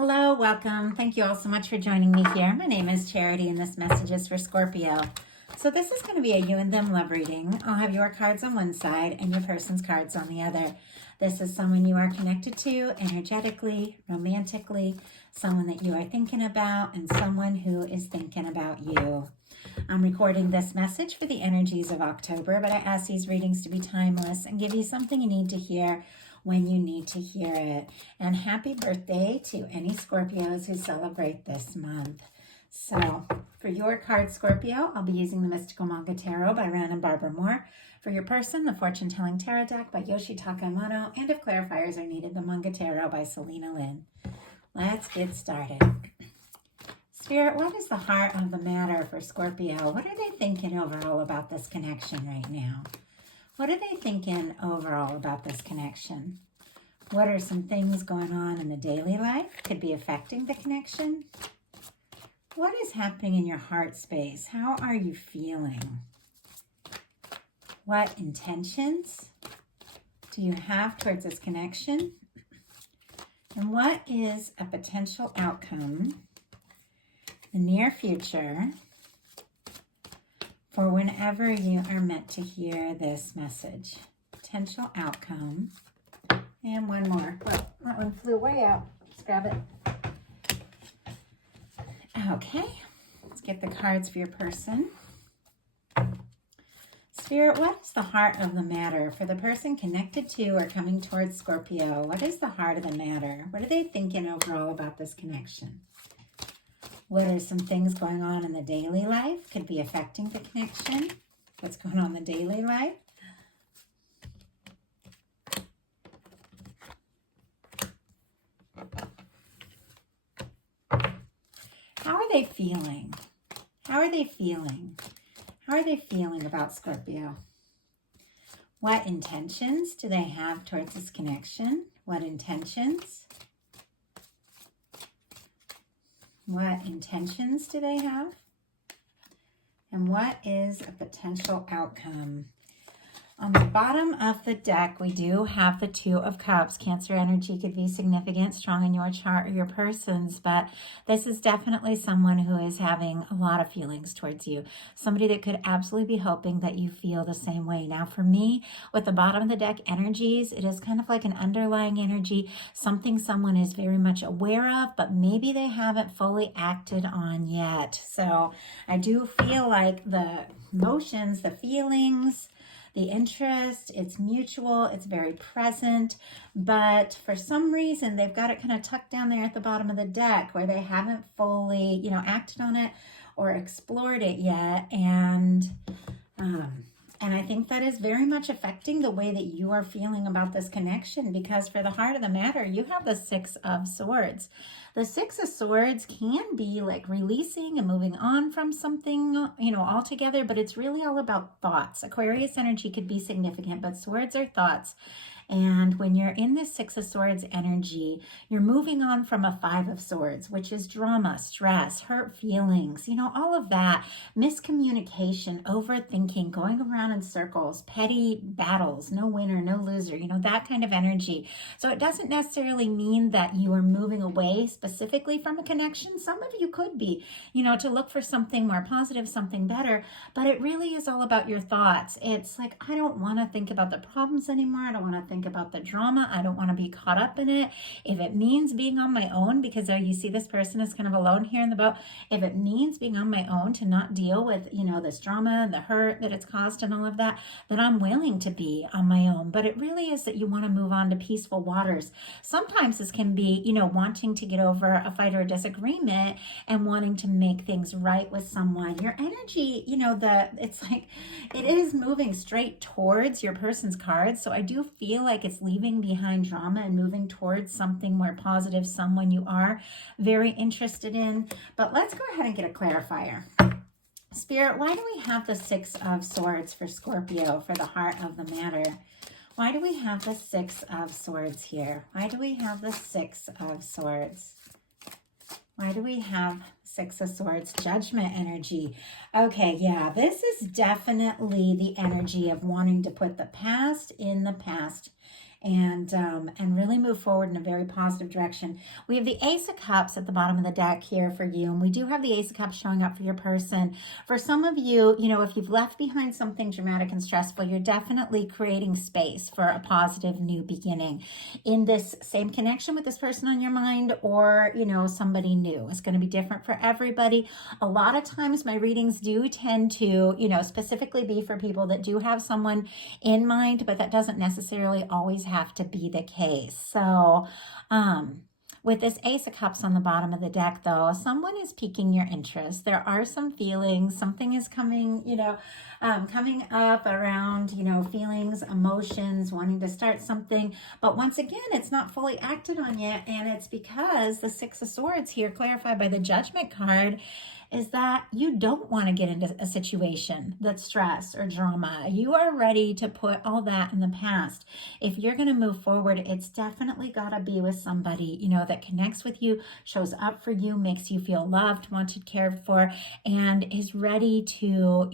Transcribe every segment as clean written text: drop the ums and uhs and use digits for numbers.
Hello, welcome. Thank you all so much for joining me here. My name is Charity and this message is for Scorpio. So this is going to be a you and them love reading. I'll have your cards on one side and your person's cards on the other. This is someone you are connected to energetically, romantically, someone that you are thinking about, and someone who is thinking about you. I'm recording this message for the energies of October, but I ask these readings to be timeless and give you something you need to hear when you need to hear it. And happy birthday to any Scorpios who celebrate this month. So for your card, Scorpio, I'll be using the Mystical Manga Tarot by Ran and Barbara Moore. For your person, the Fortune Telling Tarot Deck by Yoshitaka Mono. And if clarifiers are needed, the Manga Tarot by Selena Lynn. Let's get started. Spirit, what is the heart of the matter for Scorpio? What are they thinking overall about this connection right now? What are they thinking overall about this connection? What are some things going on in the daily life could be affecting the connection? What is happening in your heart space? How are you feeling? What intentions do you have towards this connection? And what is a potential outcome in the near future for whenever you are meant to hear this message? Potential outcome. And one more. Well, that one flew way out. Let's grab it. Okay. Let's get the cards for your person. Spirit, what is the heart of the matter for the person connected to or coming towards Scorpio? What is the heart of the matter? What are they thinking overall about this connection? What are some things going on in the daily life could be affecting the connection? What's going on in the daily life? How are they feeling? How are they feeling? How are they feeling about Scorpio? What intentions do they have towards this connection? What intentions? What intentions do they have? And what is a potential outcome? On the bottom of the deck, we do have the Two of Cups. Cancer energy could be significant, strong in your chart or your person's, but this is definitely someone who is having a lot of feelings towards you. Somebody that could absolutely be hoping that you feel the same way. Now, for me, with the bottom of the deck energies, it is kind of like an underlying energy, something someone is very much aware of, but maybe they haven't fully acted on yet. So I do feel like the emotions, the feelings, the interest, it's mutual, it's very present, but for some reason they've got it kind of tucked down there at the bottom of the deck where they haven't fully, acted on it or explored it yet. And I think that is very much affecting the way that you are feeling about this connection, because for the heart of the matter, you have the Six of Swords. The Six of Swords can be like releasing and moving on from something, altogether, but it's really all about thoughts. Aquarius energy could be significant, but swords are thoughts. And when you're in this Six of Swords energy, you're moving on from a Five of Swords, which is drama, stress, hurt feelings, all of that, miscommunication, overthinking, going around in circles, petty battles, no winner, no loser, that kind of energy. So it doesn't necessarily mean that you are moving away specifically from a connection. Some of you could be, to look for something more positive, something better, but it really is all about your thoughts. It's like, I don't want to think about the problems anymore. I don't want to think about the drama. I don't want to be caught up in it. If it means being on my own, because you see this person is kind of alone here in the boat. If it means being on my own to not deal with, this drama, the hurt that it's caused and all of that, then I'm willing to be on my own. But it really is that you want to move on to peaceful waters. Sometimes this can be, wanting to get over a fight or a disagreement and wanting to make things right with someone. Your energy, it's like it is moving straight towards your person's cards. So I do feel like it's leaving behind drama and moving towards something more positive, someone you are very interested in. But let's go ahead and get a clarifier. Spirit, why do we have the Six of Swords for Scorpio for the heart of the matter? Why do we have the Six of Swords here? Why do we have the Six of Swords? Why do we have Six of Swords? Judgment energy. Okay, yeah, this is definitely the energy of wanting to put the past in the past and really move forward in a very positive direction. We have the Ace of Cups at the bottom of the deck here for you, and we do have the Ace of Cups showing up for your person. For some of you, if you've left behind something dramatic and stressful, you're definitely creating space for a positive new beginning in this same connection with this person on your mind, or somebody new. It's going to be different for everybody. A lot of times my readings do tend to specifically be for people that do have someone in mind, but that doesn't necessarily always have to be the case. So with this Ace of Cups on the bottom of the deck, though, someone is piquing your interest. There are some feelings. Something is coming, coming up around, feelings, emotions, wanting to start something. But once again, it's not fully acted on yet. And it's because the Six of Swords here, clarified by the Judgment card, is that you don't want to get into a situation that's stress or drama. You are ready to put all that in the past. If you're going to move forward, it's definitely got to be with somebody, that connects with you, shows up for you, makes you feel loved, wanted, cared for, and is ready to,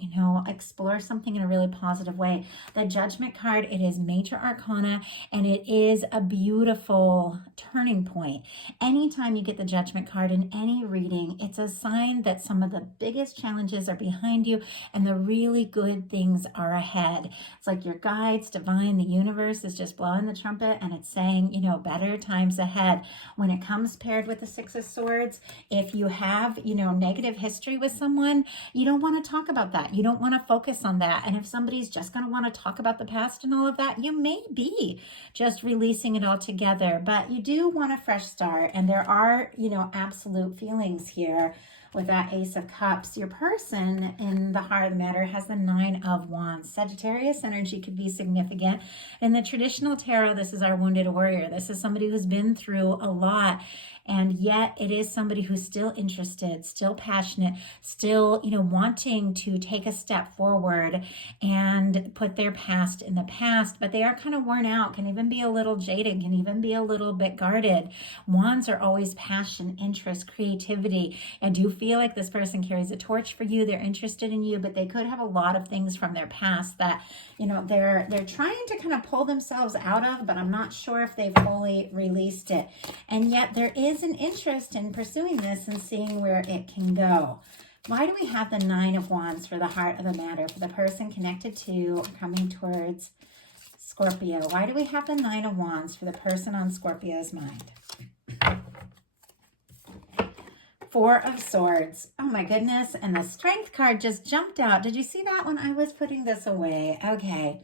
explore something in a really positive way. The Judgment card, it is major arcana, and it is a beautiful turning point. Anytime you get the Judgment card in any reading, it's a sign that some of the biggest challenges are behind you and the really good things are ahead. It's like your guides, divine, the universe is just blowing the trumpet, and it's saying, better times ahead. When it comes paired with the Six of Swords, if you have, negative history with someone, you don't want to talk about that. You don't want to focus on that. And if somebody's just going to want to talk about the past and all of that, you may be just releasing it all together. But you do want a fresh start. And there are, absolute feelings here with that Ace of Cups. Your person, in the heart of the matter, has the Nine of Wands. Sagittarius energy could be significant. In the traditional tarot, this is our wounded warrior. This is somebody who's been through a lot, and yet it is somebody who's still interested, still passionate, still, wanting to take a step forward and put their past in the past, but they are kind of worn out, can even be a little jaded, can even be a little bit guarded. Wands are always passion, interest, creativity, and do feel like this person carries a torch for you. They're interested in you, but they could have a lot of things from their past that, they're trying to kind of pull themselves out of, but I'm not sure if they've fully released it. And yet there is an interest in pursuing this and seeing where it can go. Why do we have the Nine of Wands for the heart of the matter, for the person connected to or coming towards Scorpio? Why do we have the Nine of Wands for the person on Scorpio's mind? Four of Swords. Oh my goodness. And the Strength card just jumped out. Did you see that when I was putting this away? Okay.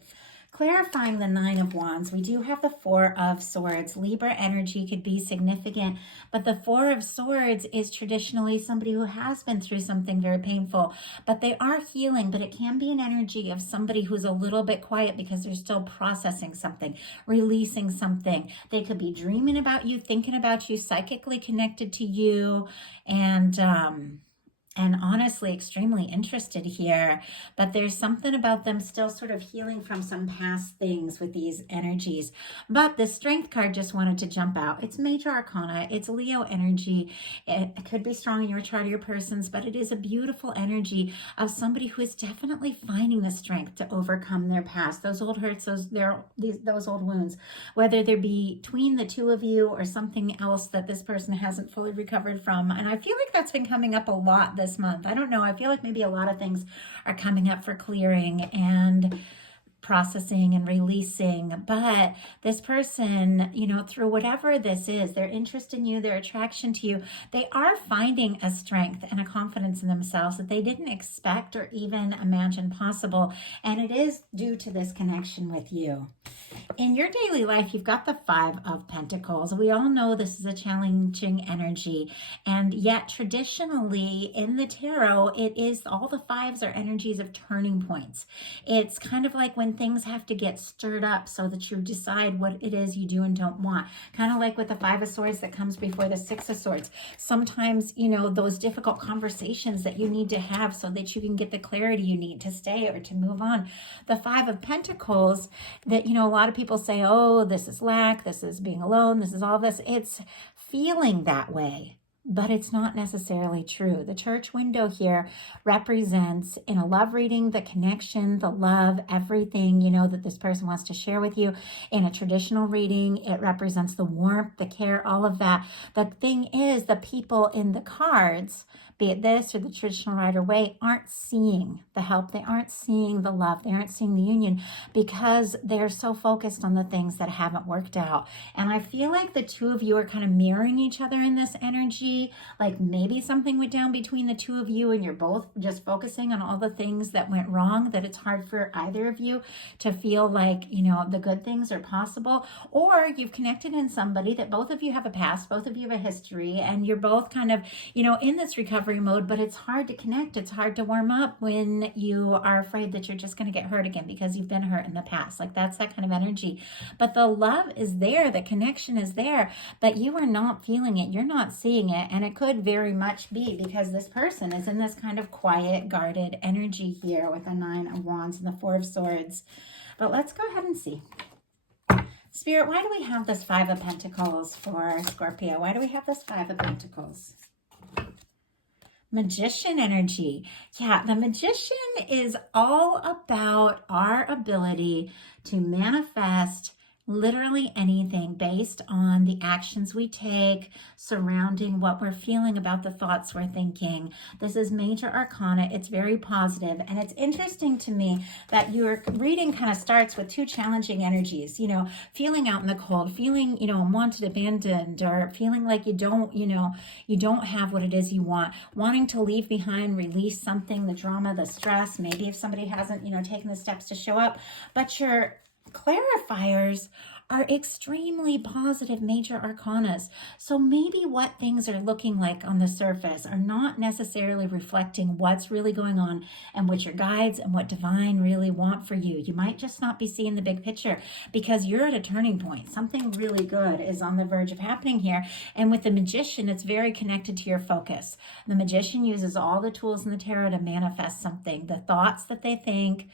Clarifying the Nine of Wands, we do have the Four of Swords. Libra energy could be significant, but the Four of Swords is traditionally somebody who has been through something very painful, but they are healing, but it can be an energy of somebody who's a little bit quiet because they're still processing something, releasing something. They could be dreaming about you, thinking about you, psychically connected to you, and honestly extremely interested here, but there's something about them still sort of healing from some past things with these energies. But the Strength card just wanted to jump out. It's major arcana, it's Leo energy. It could be strong in your chart of your persons, but it is a beautiful energy of somebody who is definitely finding the strength to overcome their past, those old hurts, those old wounds, whether they're between the two of you or something else that this person hasn't fully recovered from. And I feel like that's been coming up a lot this month. I don't know. I feel like maybe a lot of things are coming up for clearing and processing and releasing, but this person, through whatever this is, their interest in you, their attraction to you, they are finding a strength and a confidence in themselves that they didn't expect or even imagine possible, and it is due to this connection with you. In your daily life, you've got the Five of Pentacles. We all know this is a challenging energy, and yet traditionally in the tarot, it is all the fives are energies of turning points. It's kind of like when things have to get stirred up so that you decide what it is you do and don't want. Kind of like with the Five of Swords that comes before the Six of Swords. Sometimes, those difficult conversations that you need to have so that you can get the clarity you need to stay or to move on. The Five of Pentacles that, a lot of people say, oh, this is lack, this is being alone, this is all this. It's feeling that way. but it's not necessarily true. The church window here represents, in a love reading, the connection, the love, everything, that this person wants to share with you. In a traditional reading, it represents the warmth, the care, all of that. The thing is, the people in the cards, be it this or the traditional Rider-Waite, aren't seeing the help. They aren't seeing the love. They aren't seeing the union because they're so focused on the things that haven't worked out. And I feel like the two of you are kind of mirroring each other in this energy. Like maybe something went down between the two of you and you're both just focusing on all the things that went wrong, that it's hard for either of you to feel like, the good things are possible. Or you've connected in somebody that both of you have a past, both of you have a history, and you're both kind of, in this recovery mode, but it's hard to connect. It's hard to warm up when you are afraid that you're just going to get hurt again because you've been hurt in the past. Like that's that kind of energy. But the love is there, the connection is there, but you are not feeling it. You're not seeing it. And it could very much be because this person is in this kind of quiet, guarded energy here with the 9 of Wands and the 4 of Swords. But let's go ahead and see. Spirit, why do we have this 5 of Pentacles for Scorpio? Why do we have this 5 of Pentacles? Magician energy. Yeah, the Magician is all about our ability to manifest literally anything based on the actions we take surrounding what we're feeling about the thoughts we're thinking. This is major arcana. It's very positive. And it's interesting to me that your reading kind of starts with 2 challenging energies, feeling out in the cold, feeling, unwanted, abandoned, or feeling like you don't have what it is you want, wanting to leave behind, release something, the drama, the stress, maybe if somebody hasn't, taken the steps to show up. But your clarifiers are extremely positive major arcanas. So maybe what things are looking like on the surface are not necessarily reflecting what's really going on and what your guides and what divine really want for you. You might just not be seeing the big picture because you're at a turning point. Something really good is on the verge of happening here. And with the Magician, it's very connected to your focus. The Magician uses all the tools in the tarot to manifest something. The thoughts that they think,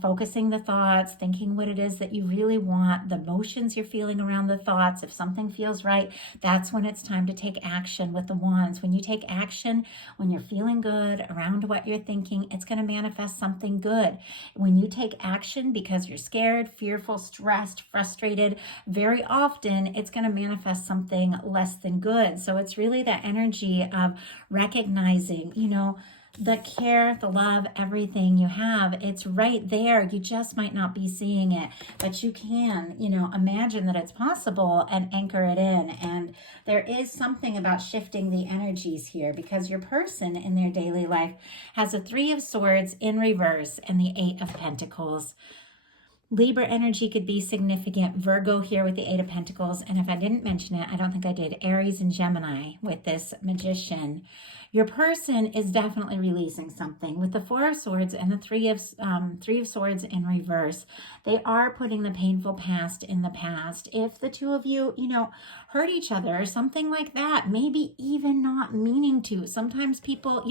focusing the thoughts, thinking what it is that you really want, the emotions you're feeling around the thoughts. If something feels right, that's when it's time to take action with the Wands. When you take action, when you're feeling good around what you're thinking, it's going to manifest something good. When you take action because you're scared, fearful, stressed, frustrated, very often it's going to manifest something less than good. So it's really that energy of recognizing, the care, the love, everything you have, it's right there. You just might not be seeing it, but you can, imagine that it's possible and anchor it in. And there is something about shifting the energies here because your person in their daily life has a 3 of Swords in reverse and the 8 of Pentacles. Libra energy could be significant. Virgo here with the 8 of Pentacles. And if I didn't mention it, I don't think I did, Aries and Gemini with this Magician. Your person is definitely releasing something. With the 4 of Swords and the 3 of Swords in reverse, they are putting the painful past in the past. If the two of you, hurt each other or something like that, maybe even not meaning to. Sometimes people,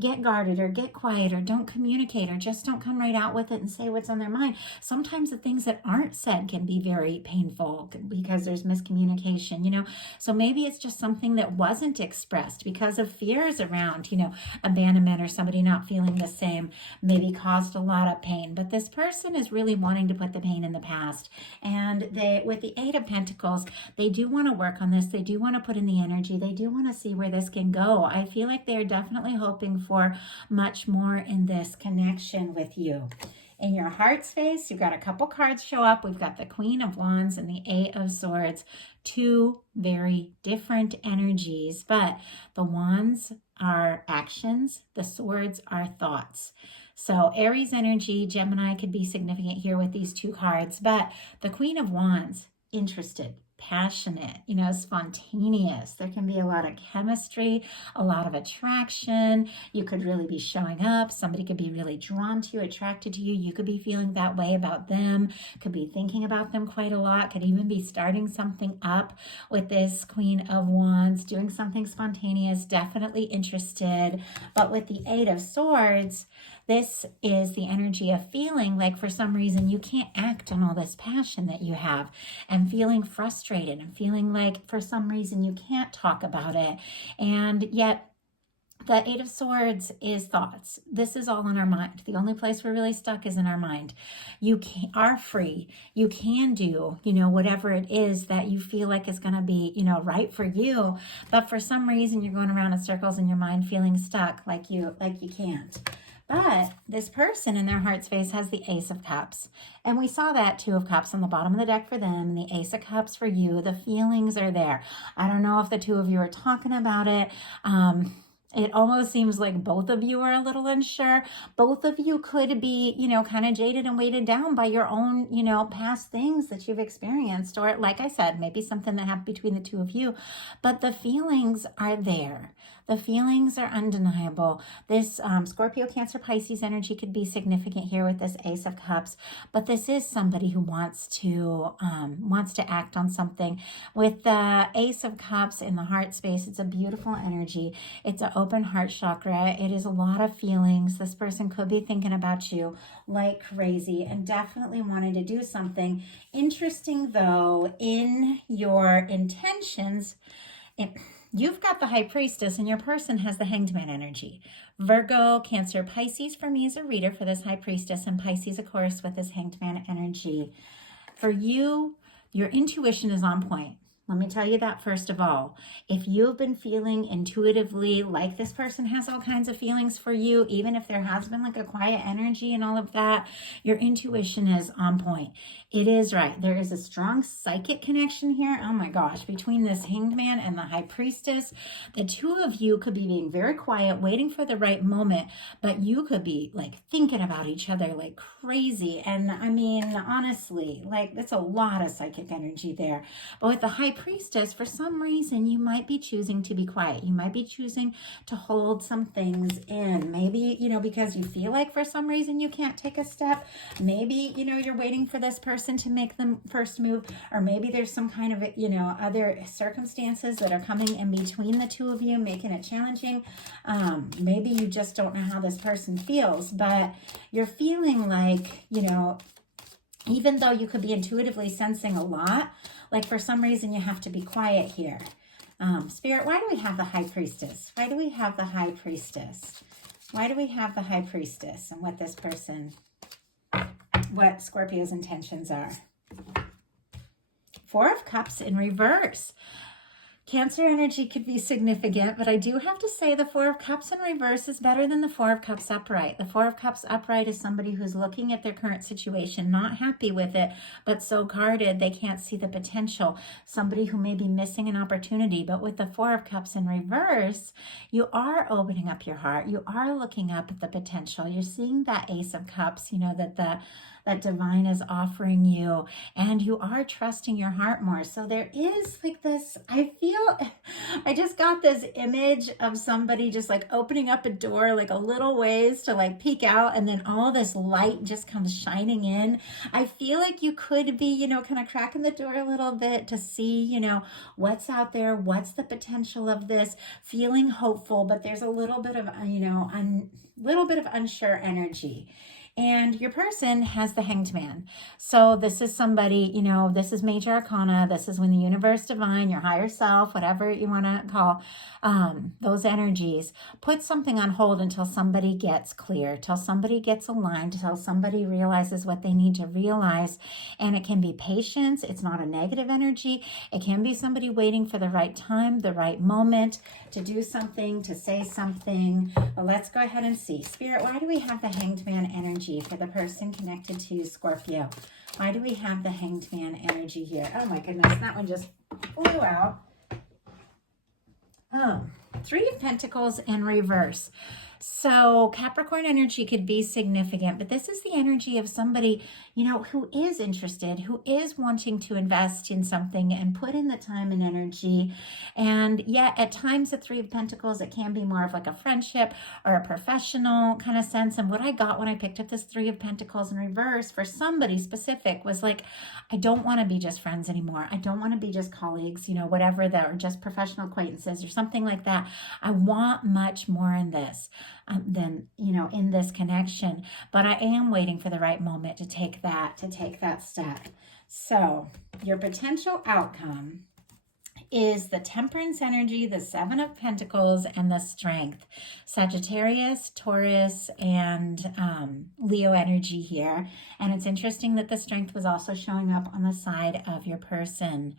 get guarded or get quiet or don't communicate or just don't come right out with it and say what's on their mind. Sometimes the things that aren't said can be very painful because there's miscommunication, So maybe it's just something that wasn't expressed because of fears around, abandonment or somebody not feeling the same, maybe caused a lot of pain. But this person is really wanting to put the pain in the past. And with the 8 of Pentacles, they do want to work on this. They do want to put in the energy. They do want to see where this can go. I feel like they're definitely hoping for much more in this connection with you. In your heart space, you've got a couple cards show up. We've got the Queen of Wands and the 8 of Swords. 2 very different energies, but the Wands are actions. The Swords are thoughts. So Aries energy, Gemini could be significant here with these 2 cards, but the Queen of Wands, interested, passionate, spontaneous. There can be a lot of chemistry, a lot of attraction. You could really be showing up. Somebody could be really drawn to you, attracted to you. You could be feeling that way about them, could be thinking about them quite a lot, could even be starting something up with this Queen of Wands, doing something spontaneous, definitely interested. But with the 8 of Swords, This is the energy of feeling like for some reason you can't act on all this passion that you have, and feeling frustrated and feeling like for some reason you can't talk about it. And yet the Eight of Swords is thoughts. This is all in our mind. The only place we're really stuck is in our mind. You are free. You can do, whatever it is that you feel like is going to be, right for you. But for some reason, you're going around in circles in your mind feeling stuck like you can't. But this person in their heart space has the Ace of Cups. And we saw that Two of Cups on the bottom of the deck for them, and the Ace of Cups for you. The feelings are there. I don't know if the two of you are talking about it. It almost seems like both of you are a little unsure. Both of you could be, kind of jaded and weighted down by your own, past things that you've experienced. Or like I said, maybe something that happened between the two of you. But the feelings are there. The feelings are undeniable. This Scorpio, Cancer, Pisces energy could be significant here with this Ace of Cups. But this is somebody who wants to act on something. With the Ace of Cups in the heart space, it's a beautiful energy. It's an open heart chakra. It is a lot of feelings. This person could be thinking about you like crazy and definitely wanting to do something. Interesting though, in your intentions, you've got the High Priestess and your person has the Hanged Man energy. Virgo, Cancer, Pisces for me is a reader for this High Priestess, and Pisces, of course, with this Hanged Man energy. For you, your intuition is on point. Let me tell you that first of all. If you've been feeling intuitively like this person has all kinds of feelings for you, even if there has been like a quiet energy and all of that, your intuition is on point. It is right. There is a strong psychic connection here. Oh my gosh, between this Hanged Man and the High Priestess, the two of you could be being very quiet, waiting for the right moment, but you could be like thinking about each other like crazy. And I mean, honestly, like it's a lot of psychic energy there. But with the High Priestess, for some reason, you might be choosing to be quiet. You might be choosing to hold some things in. Maybe, because you feel like for some reason you can't take a step. Maybe, you're waiting for this person to make the first move, or maybe there's some kind of, other circumstances that are coming in between the two of you, making it challenging. Maybe you just don't know how this person feels, but you're feeling like, even though you could be intuitively sensing a lot, like for some reason you have to be quiet here. Spirit, why do we have the High Priestess? Why do we have the High Priestess? Why do we have the High Priestess and what this person, what Scorpio's intentions are? Four of Cups in reverse. Cancer energy could be significant, but I do have to say the Four of Cups in reverse is better than the Four of Cups upright. The Four of Cups upright is somebody who's looking at their current situation, not happy with it, but so guarded they can't see the potential. Somebody who may be missing an opportunity. But with the Four of Cups in reverse, you are opening up your heart. You are looking up at the potential. You're seeing that Ace of Cups, that divine is offering you, and you are trusting your heart more. So there is like this, I just got this image of somebody just like opening up a door like a little ways to like peek out, and then all this light just comes shining in. I feel like you could be, kind of cracking the door a little bit to see, what's out there, what's the potential of this, feeling hopeful, but there's a little bit of, unsure energy. And your person has the Hanged Man. So this is somebody, this is major arcana. This is when the universe, divine, your higher self, whatever you want to call those energies, put something on hold until somebody gets clear, till somebody gets aligned, till somebody realizes what they need to realize. And it can be patience. It's not a negative energy. It can be somebody waiting for the right time, the right moment to do something, to say something. But let's go ahead and see. Spirit, why do we have the Hanged Man energy for the person connected to Scorpio? Why do we have the Hanged Man energy here? Oh my goodness, that one just flew out. Oh, Three of Pentacles in reverse. So Capricorn energy could be significant, but this is the energy of somebody, who is interested, who is wanting to invest in something and put in the time and energy. And yet at times the Three of Pentacles, it can be more of like a friendship or a professional kind of sense. And what I got when I picked up this Three of Pentacles in reverse for somebody specific was like, I don't want to be just friends anymore. I don't want to be just colleagues, whatever that, or just professional acquaintances or something like that. I want much more in this. than, you know, in this connection. But I am waiting for the right moment to take that step. So your potential outcome is the Temperance energy, the Seven of Pentacles, and the Strength. Sagittarius, Taurus, and Leo energy here. And it's interesting that the Strength was also showing up on the side of your person.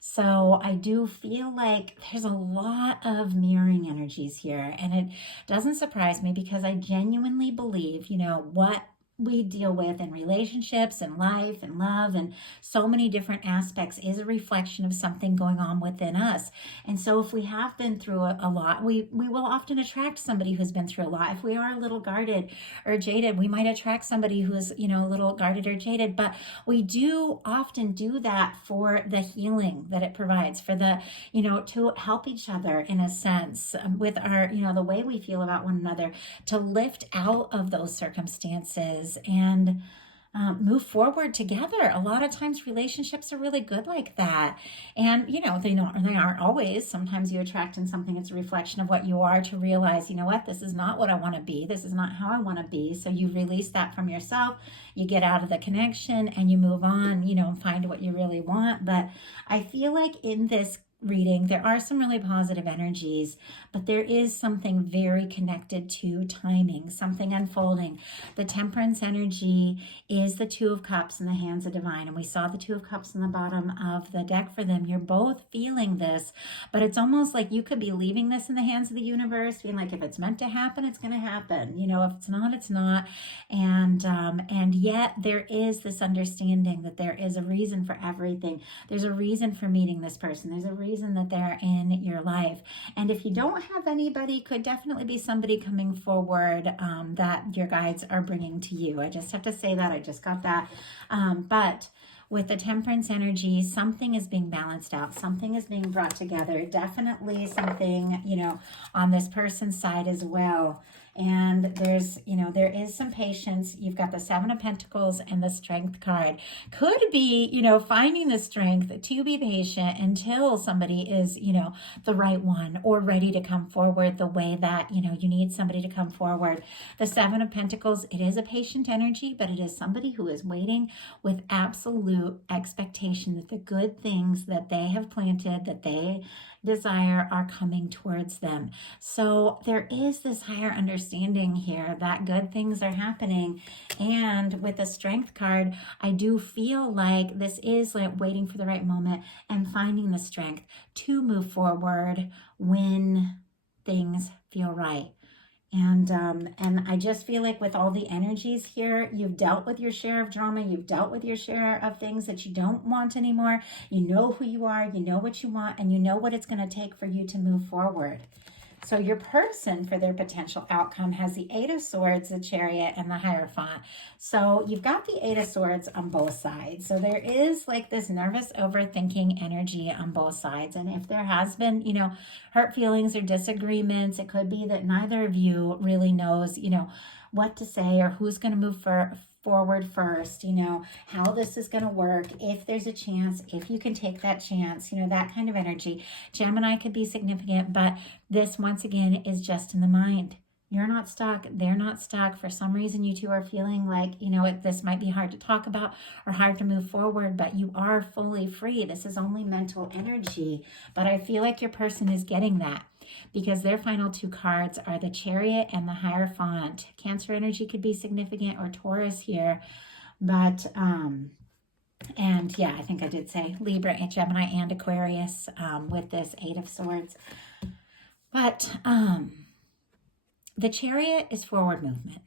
So I do feel like there's a lot of mirroring energies here. And it doesn't surprise me because I genuinely believe, you know, what we deal with in relationships and life and love and so many different aspects is a reflection of something going on within us. And so if we have been through a lot, we will often attract somebody who's been through a lot. If we are a little guarded or jaded, we might attract somebody who's, you know, a little guarded or jaded, but we do often do that for the healing that it provides, for the, you know, to help each other in a sense with our, you know, the way we feel about one another, to lift out of those circumstances and move forward together. A lot of times relationships are really good like that. And, you know, they aren't always. Sometimes you attract in something that's a reflection of what you are, to realize, you know what, this is not what I want to be. This is not how I want to be. So you release that from yourself. You get out of the connection and you move on, you know, and find what you really want. But I feel like in this reading, there are some really positive energies, but there is something very connected to timing, something unfolding. The Temperance energy is the Two of Cups in the hands of Divine, and we saw the Two of Cups in the bottom of the deck for them. You're both feeling this, but it's almost like you could be leaving this in the hands of the universe, being like, if it's meant to happen, it's going to happen. You know, if it's not, it's not. And yet there is this understanding that there is a reason for everything. There's a reason for meeting this person. There's a reason that they're in your life. And if you don't have anybody, could definitely be somebody coming forward that your guides are bringing to you. I just have to say that. I just got that. But with the Temperance energy, something is being balanced out. Something is being brought together. Definitely something, you know, on this person's side as well. And there's, you know, there is some patience. You've got the Seven of Pentacles and the Strength card. Could be, you know, finding the strength to be patient until somebody is, you know, the right one or ready to come forward the way that, you know, you need somebody to come forward. The Seven of Pentacles, it is a patient energy, but it is somebody who is waiting with absolute expectation that the good things that they have planted, that they desire, are coming towards them. So there is this higher understanding here that good things are happening. And with the Strength card, I do feel like this is like waiting for the right moment and finding the strength to move forward when things feel right. And I just feel like with all the energies here, you've dealt with your share of drama. You've dealt with your share of things that you don't want anymore. You know who you are, you know what you want, and you know what it's going to take for you to move forward. So your person, for their potential outcome, has the Eight of Swords, the Chariot, and the Hierophant. So you've got the Eight of Swords on both sides. So there is like this nervous overthinking energy on both sides. And if there has been, you know, hurt feelings or disagreements, it could be that neither of you really knows, you know, what to say or who's going to move forward first, you know, how this is going to work, if there's a chance, if you can take that chance, you know, that kind of energy. Gemini could be significant, but this once again is just in the mind. You're not stuck. They're not stuck. For some reason, you two are feeling like, you know, this might be hard to talk about or hard to move forward, but you are fully free. This is only mental energy, but I feel like your person is getting that, because their final two cards are the Chariot and the Hierophant. Cancer energy could be significant, or Taurus here. But, and yeah, I think I did say Libra, Gemini, and Aquarius with this Eight of Swords. But the Chariot is forward movement.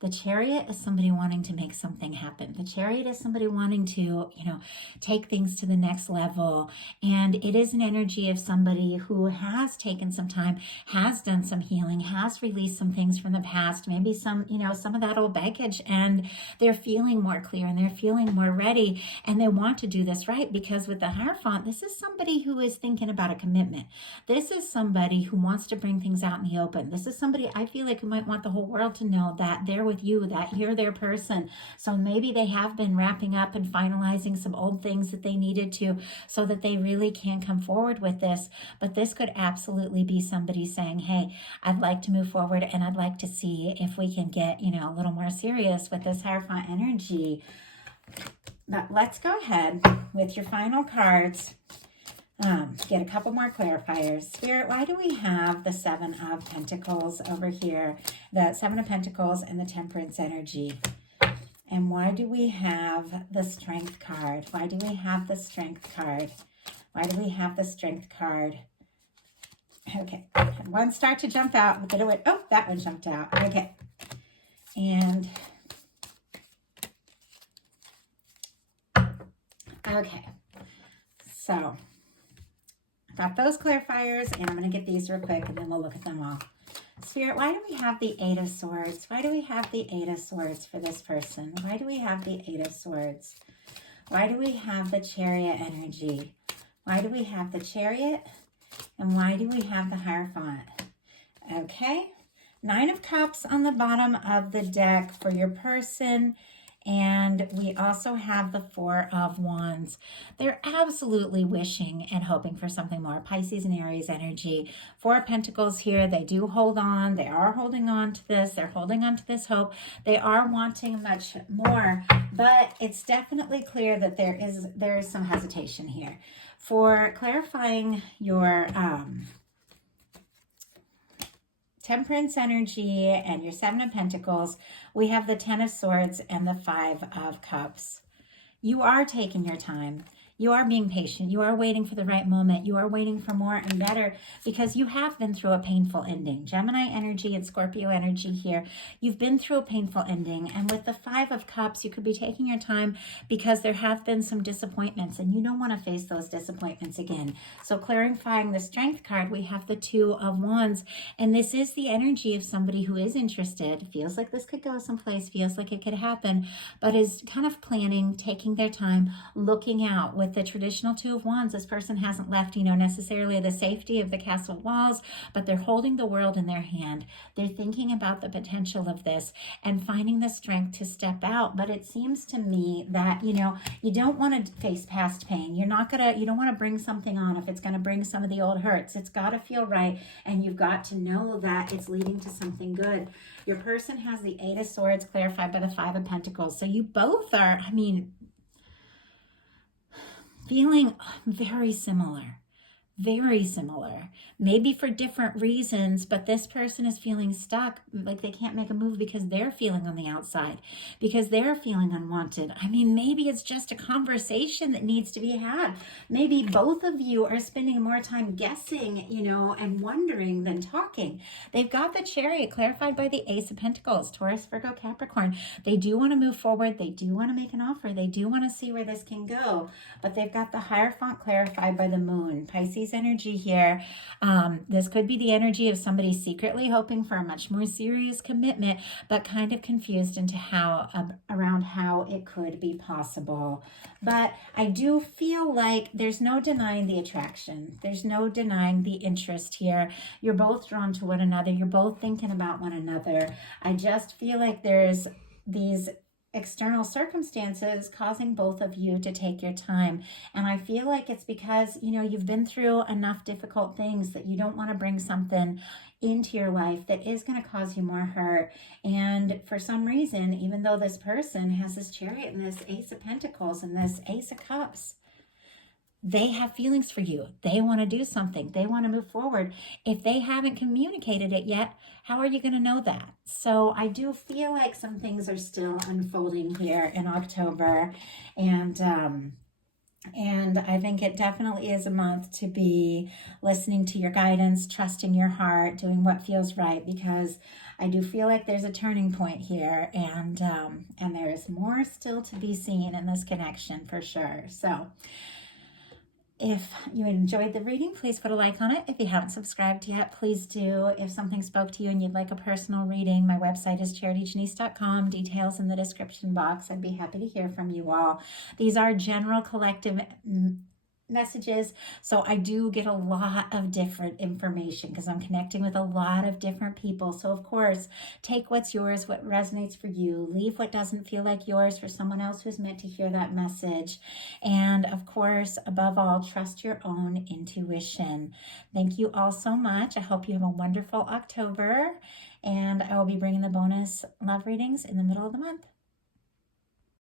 The Chariot is somebody wanting to make something happen. The Chariot is somebody wanting to, you know, take things to the next level. And it is an energy of somebody who has taken some time, has done some healing, has released some things from the past, maybe some, you know, some of that old baggage, and they're feeling more clear and they're feeling more ready, and they want to do this right, because with the Hierophant, this is somebody who is thinking about a commitment. This is somebody who wants to bring things out in the open. This is somebody, I feel like, who might want the whole world to know that they're with you that you're their person. So maybe they have been wrapping up and finalizing some old things that they needed to so that they really can come forward with this. But this could absolutely be somebody saying, hey, I'd like to move forward and I'd like to see if we can get, a little more serious with this Hierophant energy. But let's go ahead with your final cards. Get a couple more clarifiers. Spirit, why do we have the Seven of Pentacles over here? The Seven of Pentacles and the Temperance energy. And why do we have the Strength card? Why do we have the Strength card? Why do we have the Strength card? Okay, one start to jump out. Oh, that one jumped out. Okay. And, okay. So, got those clarifiers, and I'm going to get these real quick, and then we'll look at them all. Spirit, why do we have the Eight of Swords? Why do we have the Eight of Swords for this person? Why do we have the Eight of Swords? Why do we have the Chariot energy? Why do we have the Chariot? And why do we have the Hierophant? Okay. Nine of Cups on the bottom of the deck for your person. And we also have the Four of Wands. They're absolutely wishing and hoping for something more. Pisces and Aries energy. Four of Pentacles here. They do hold on. They are holding on to this. They're holding on to this hope. They are wanting much more. But it's definitely clear that there is some hesitation here. For clarifying your Temperance energy and your Seven of Pentacles, we have the Ten of Swords and the Five of Cups. You are taking your time. You are being patient. You are waiting for the right moment. You are waiting for more and better because you have been through a painful ending. Gemini energy and Scorpio energy here. You've been through a painful ending. And with the Five of Cups, you could be taking your time because there have been some disappointments and you don't want to face those disappointments again. So clarifying the Strength card, we have the Two of Wands. And this is the energy of somebody who is interested, feels like this could go someplace, feels like it could happen, but is kind of planning, taking their time, looking out. With the traditional Two of Wands, this person hasn't left, necessarily the safety of the castle walls, but they're holding the world in their hand. They're thinking about the potential of this and finding the strength to step out. But it seems to me that, you don't want to face past pain. You don't want to bring something on if it's going to bring some of the old hurts. It's got to feel right. And you've got to know that it's leading to something good. Your person has the Eight of Swords clarified by the Five of Pentacles. So you both are, feeling very similar, maybe for different reasons, but this person is feeling stuck, like they can't make a move because they're feeling on the outside, because they're feeling unwanted. Maybe it's just a conversation that needs to be had. Maybe both of you are spending more time guessing, and wondering than talking. They've got the Chariot clarified by the Ace of Pentacles, Taurus, Virgo, Capricorn. They do want to move forward. They do want to make an offer. They do want to see where this can go, but they've got the Hierophant clarified by the Moon, Pisces energy here. This could be the energy of somebody secretly hoping for a much more serious commitment, but kind of confused into around how it could be possible. But I do feel like there's no denying the attraction. There's no denying the interest here. You're both drawn to one another. You're both thinking about one another. I just feel like there's these external circumstances causing both of you to take your time. And I feel like it's because, you've been through enough difficult things that you don't want to bring something into your life that is going to cause you more hurt. And for some reason, even though this person has this Chariot and this Ace of Pentacles and this Ace of Cups, they have feelings for you. They want to do something. They want to move forward. If they haven't communicated it yet, how are you going to know that? So I do feel like some things are still unfolding here in October. And I think it definitely is a month to be listening to your guidance, trusting your heart, doing what feels right, because I do feel like there's a turning point here, and there is more still to be seen in this connection for sure. So if you enjoyed the reading, please put a like on it. If you haven't subscribed yet, please do. If something spoke to you and you'd like a personal reading, my website is charityjanice.com. Details in the description box. I'd be happy to hear from you all. These are general collective messages. So I do get a lot of different information because I'm connecting with a lot of different people. So of course, take what's yours, what resonates for you, leave what doesn't feel like yours for someone else who's meant to hear that message. And of course, above all, trust your own intuition. Thank you all so much. I hope you have a wonderful October, and I will be bringing the bonus love readings in the middle of the month.